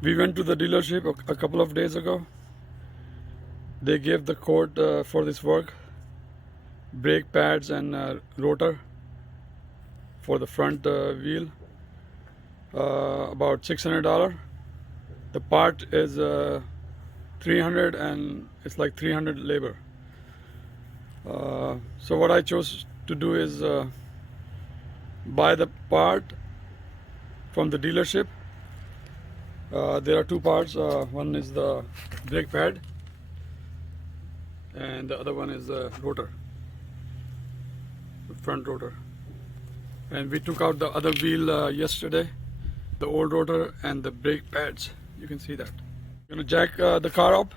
We went to the dealership a couple of days ago. They gave the quote for this work, brake pads and rotor for the front wheel, about $600. The part is 300 and it's like 300 labor. So what I chose to do is buy the part from the dealership. There are two parts. One is the brake pad and the other one is the rotor, the front rotor. And we took out the other wheel yesterday, the old rotor and the brake pads. You can see that. We're gonna jack the car up.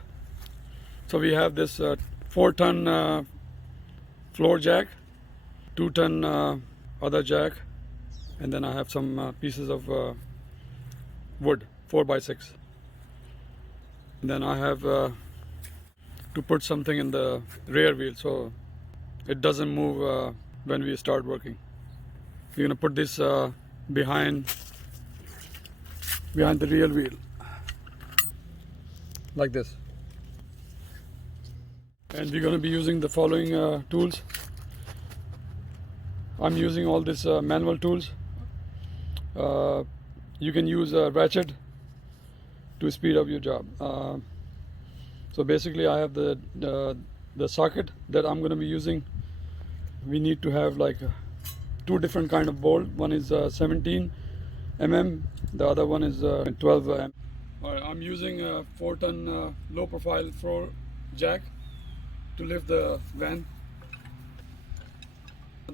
So we have this 4-ton floor jack, 2-ton other jack, and then I have some pieces of wood, 4x6. And then I have to put something in the rear wheel so it doesn't move when we start working. We're gonna put this behind the rear wheel like this. And we're going to be using the following tools. I'm using all these manual tools. You can use a ratchet to speed up your job. So basically I have the socket that I'm going to be using. We need to have like two different kind of bolt. One is 17 mm, the other one is 12 mm. I'm using a 4-ton low profile floor jack to lift the van.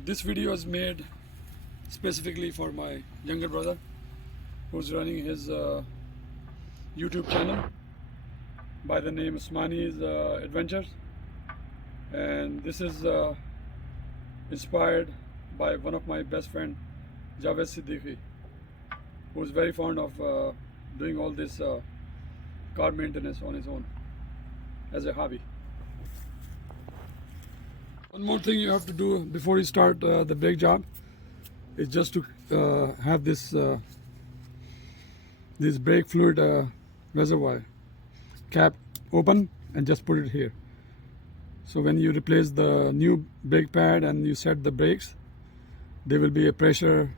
This video is made specifically for my younger brother who's running his YouTube channel by the name Usmanis Adventures, and this is inspired by one of my best friend, Javed Siddiqui, who is very fond of doing all this car maintenance on his own as a hobby. One more thing you have to do before you start the brake job is just to have this brake fluid reservoir cap open and just put it here. So when you replace the new brake pad and you set the brakes, there will be a pressure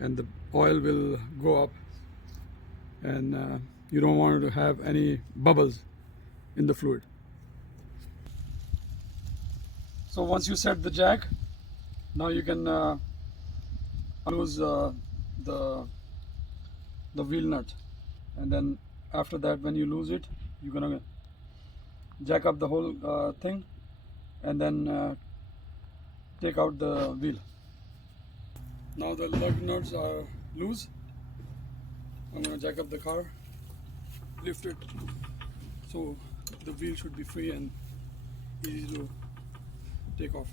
and the oil will go up, and you don't want to have any bubbles in the fluid. So once you set the jack, now you can lose the wheel nut, and then after that, when you lose it, you're gonna jack up the whole thing and then take out the wheel. Now the lug nuts are loose. I'm gonna jack up the car, lift it, so the wheel should be free and easy to take off.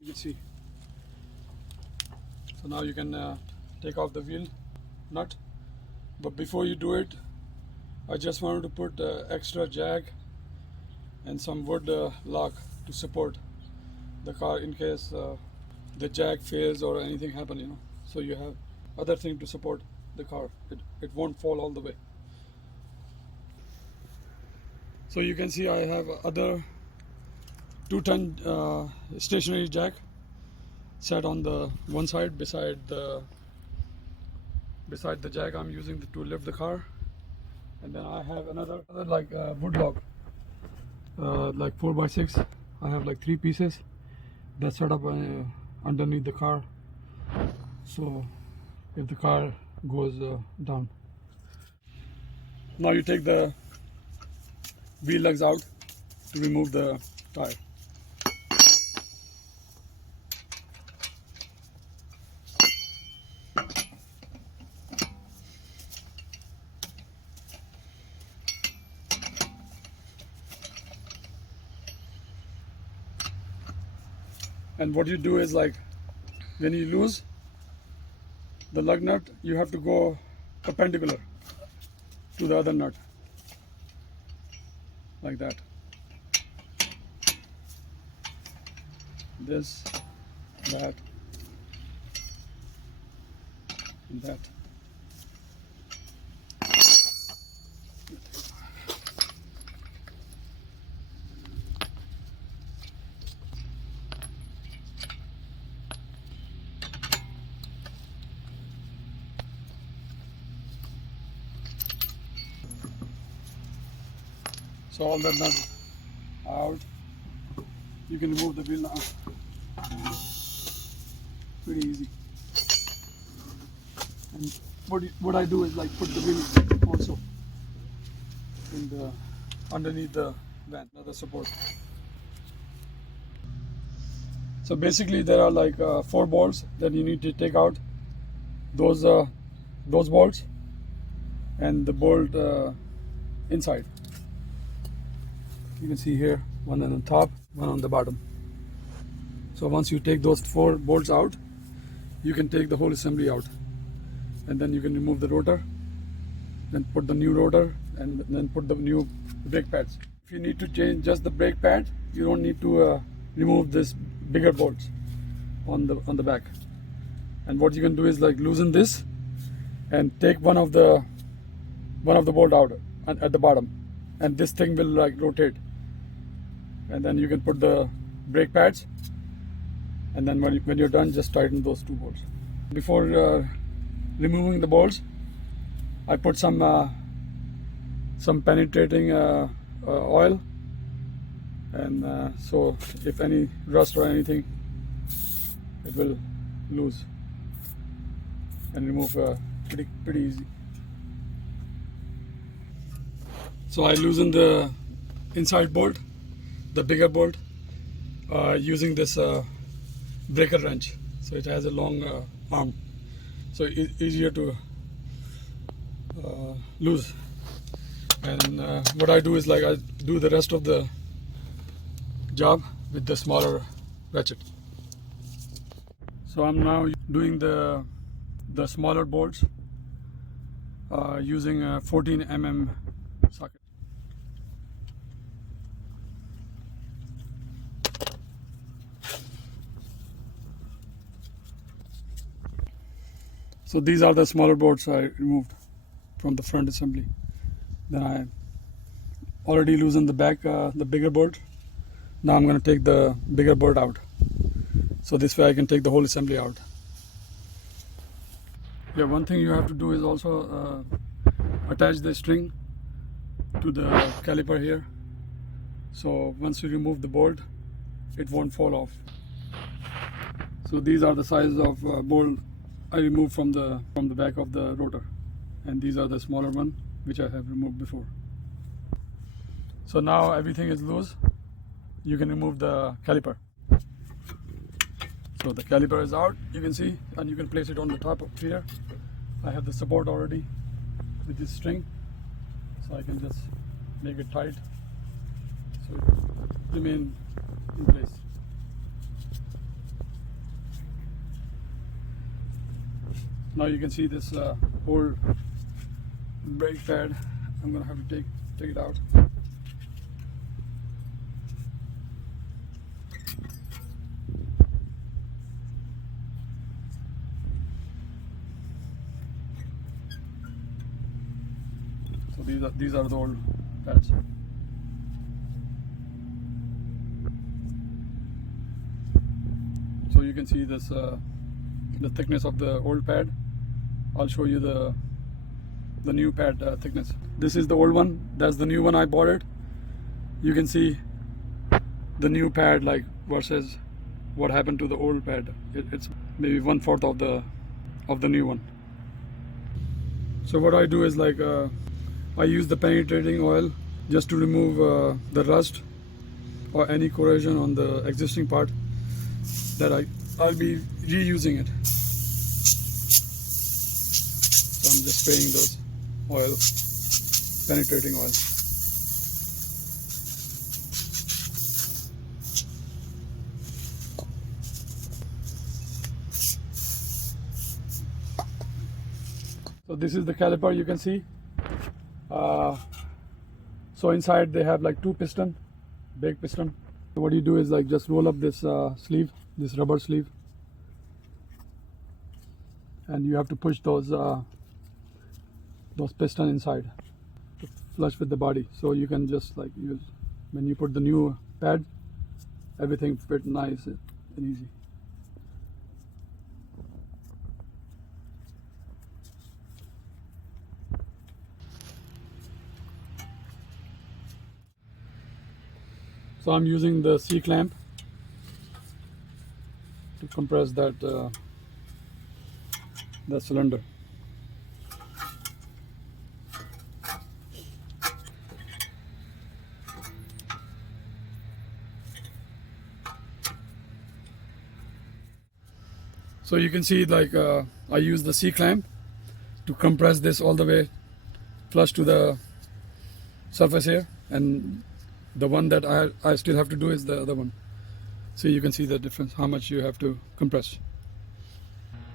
You can see. So now you can take off the wheel nut, but before you do it, I just wanted to put extra jack and some wood lock to support the car in case the jack fails or anything happen, you know. So you have other thing to support the car. It won't fall all the way. So you can see I have other 2-ton stationary jack set on the one side beside the jack I'm using to lift the car, and then I have another like wood log, like 4x6. I have like 3 pieces that's set up underneath the car, so if the car goes down. Now you take the wheel lugs out to remove the tire. And what you do is, like, when you lose, the lug nut, you have to go perpendicular to the other nut, like that. This, that, and that. So all that nut out. You can remove the wheel now. Pretty easy. And what I do is like put the wheel also in the underneath the van, another support. So basically there are like 4 bolts that you need to take out. Those bolts and the bolt inside. You can see here, one on the top, one on the bottom. So once you take those 4 bolts out, you can take the whole assembly out, and then you can remove the rotor, then put the new rotor, and then put the new brake pads. If you need to change just the brake pad, you don't need to remove this bigger bolts on the back. And what you can do is like loosen this and take one of the bolt out at the bottom, and this thing will like rotate, and then you can put the brake pads, and then when you're done, just tighten those 2 bolts. Before removing the bolts, I put some penetrating oil, and so if any rust or anything, it will lose and remove pretty easy. So I loosen the inside bolt, the bigger bolt, using this breaker wrench. So it has a long arm, so easier to loose. And what I do is like I do the rest of the job with the smaller ratchet. So I'm now doing the smaller bolts using a 14 mm socket. So these are the smaller bolts I removed from the front assembly. Then I already loosened the back, the bigger bolt. Now I'm going to take the bigger bolt out. So this way I can take the whole assembly out. Yeah, one thing you have to do is also attach the string to the caliper here. So once you remove the bolt, it won't fall off. So these are the size of bolt I removed from the back of the rotor, and these are the smaller one which I have removed before. So now everything is loose. You can remove the caliper. So the caliper is out, you can see, and you can place it on the top of here. I have the support already with this string, so I can just make it tight so it remain in place. Now you can see this old brake pad. I'm gonna have to take it out. So these are the old pads. So you can see this the thickness of the old pad. I'll show you the new pad thickness. This is the old one, that's the new one I bought it. You can see the new pad like versus what happened to the old pad. It's maybe 1/4 of the new one. So what I do is like I use the penetrating oil just to remove the rust or any corrosion on the existing part that I'll be reusing it. So I'm just spraying those oil, penetrating oil. So this is the caliper, you can see. So inside they have like two piston, big piston. So what you do is like just roll up this sleeve, this rubber sleeve, and you have to push those piston inside to flush with the body. So you can just like use, when you put the new pad, everything fit nice and easy. So I'm using the C clamp to compress that cylinder. So you can see like I use the C clamp to compress this all the way flush to the surface here, and the one that I still have to do is the other one. So you can see the difference, how much you have to compress.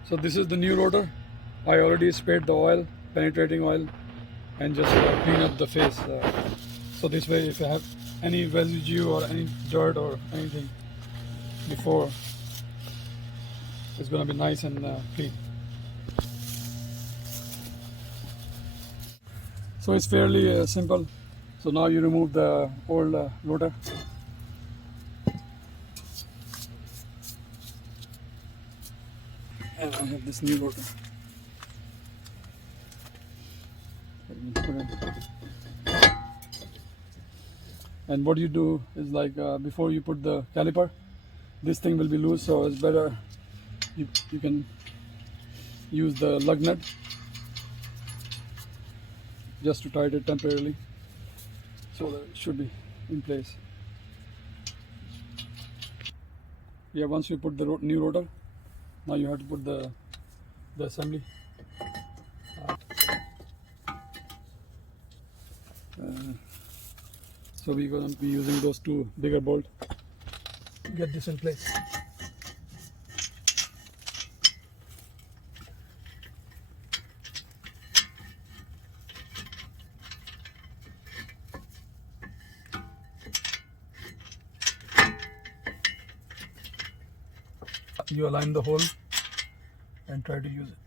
So this is the new rotor. I already sprayed the oil, penetrating oil, and just clean up the face. So this way, if you have any residue or any dirt or anything before, it's going to be nice and clean. So it's fairly simple. So now you remove the old rotor. And I have this new rotor. And what you do is like before you put the caliper, this thing will be loose, so it's better you can use the lug nut just to tighten it temporarily, so that it should be in place. Yeah, once you put the new rotor, now you have to put the assembly. So we're going to be using those two bigger bolts to get this in place. You align the hole and try to use it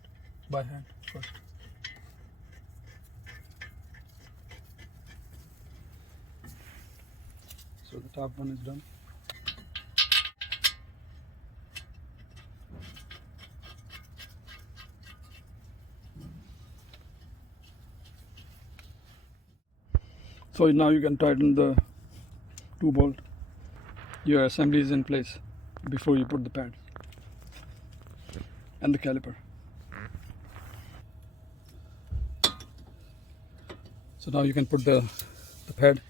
by hand first. So the top one is done. So now you can tighten the two bolt. Your assembly is in place before you put the pad and the caliper. So now you can put the pad.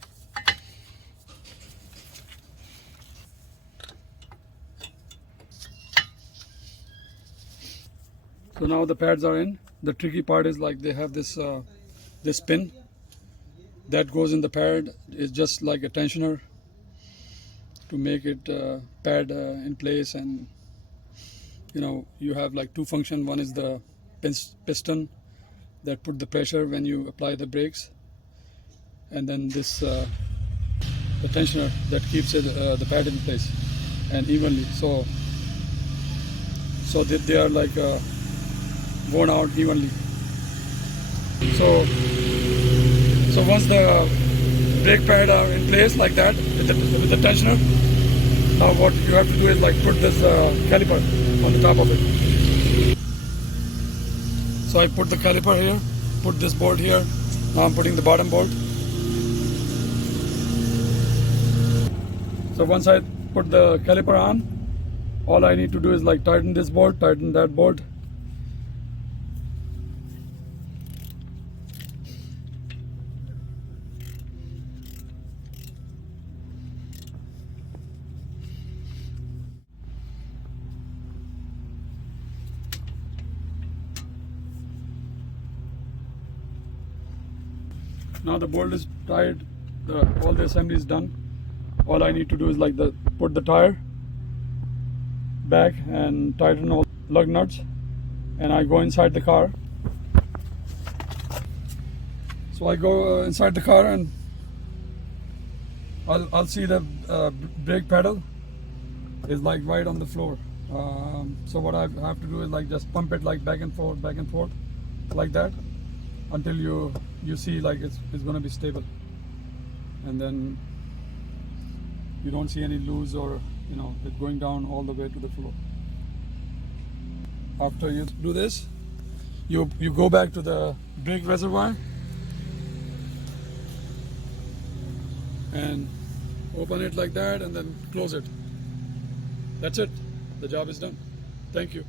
So now the pads are in. The tricky part is like they have this this pin that goes in the pad. It's just like a tensioner to make it pad in place, and you know you have like two functions. One is the piston that put the pressure when you apply the brakes, and then this the tensioner that keeps it the pad in place and evenly. So they are like worn out evenly. So once the brake pad are in place like that with the tensioner, now what you have to do is like put this caliper on the top of it. So I put the caliper here, put this bolt here. Now I'm putting the bottom bolt. So once I put the caliper on, all I need to do is like tighten this bolt, tighten that bolt. Now the bolt is tied, all the assembly is done. All I need to do is like put the tire back and tighten all lug nuts, and I go inside the car So I go inside the car and I'll see the brake pedal is like right on the floor. So what I have to do is like just pump it like back and forth like that until you see like it's gonna be stable, and then you don't see any loose or it going down all the way to the floor. After you do this, you go back to the brake reservoir and open it like that and then close it. That's it. The job is done. Thank you.